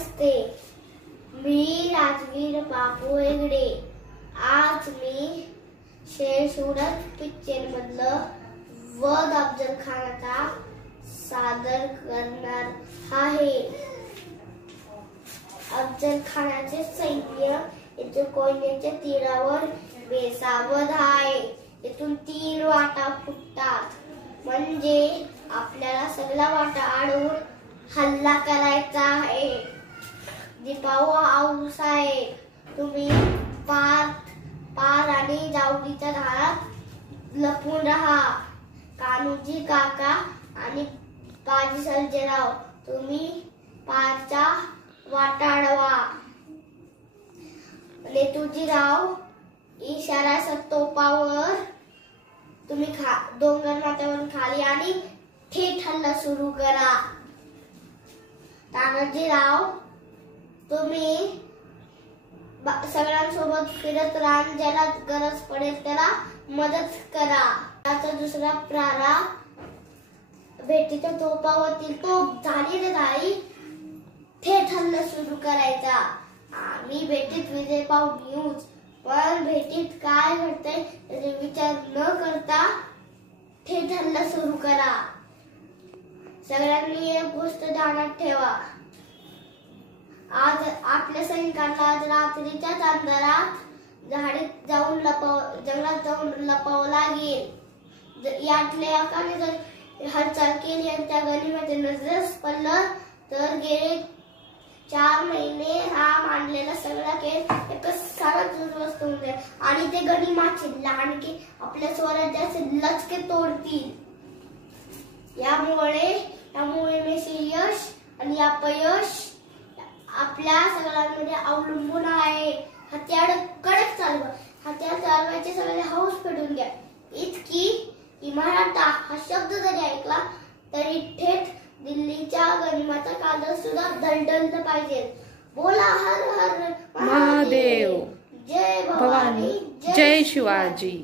नमस्ते, मी राजवीर बापू हेगडे। आज मी शेर सूरत पिक्चर मधलं वध अफजल खानाचा सादर करणार आहे। अफजल खानाचे सैन्य येथे कोयनेच्या तीरावर बेसावध आहे। येथून 3 वाटा फुटतात, म्हणजे आपल्याला सगळ्या वाटा अडवून हल्ला करायचा आहे। दीपावा आऊस आहे, तुम्ही पार आणि जावडीच्या झाडात लपून राहा। कान्होजी काका आणि बाजी सर्जेराव, तुम्ही पारचा वाटा अडवा। नेतुजीराव इशारा तोपावर तुम्ही डोंगर माथ्यावरून खाली आणि थेट हल्ला सुरू करा। तानाजीराव, तुम्ही सगळ्यांसोबत फिरत राहा, ज्याला गरज पडेल त्याला मदत करा। त्याचा दुसरा प्रारा भेटीच्या तोपावरील तोप झाली रे झाली, थेट हल्ला सुरू करायचा। आम्ही भेटीत विजय पाहू न्यूज, पण भेटीत काय घडतंय त्याचा विचार न करता थेट हल्ला सुरू करा। सगळ्यांनी एक गोष्ट ध्यानात ठेवा, आज आपल्या सैनिकांना आज रात्रीच्याच अंधारात जंगलात जाऊन लपावं लागेल। यातल्या एकाने जर हालचाल केली आणि त्या गनिमाच्या नजरेस पडलं तर गेले 4 महिने हा मांडलेला सगळा खेळ एकच सारच उद्ध्वस्त होऊन जाईल आणि ते गनिमाचे लांडगे आपल्या स्वराज्याचे लचके तोडतील। यामुळे यश आणि अपयश आपल्या सगळ्यांमध्ये अवलंबून आहे। हत्यार कडक चालवा, हत्यार चालवायचे सगळे हौस पेटून घ्या। इतकी की मराठा हा शब्द जरी ऐकला तरी थेट दिल्लीच्या गनिमाचा कागद सुद्धा दणदणलं पाहिजे। बोला हर हर महादेव, जय भवानी, जय शिवाजी।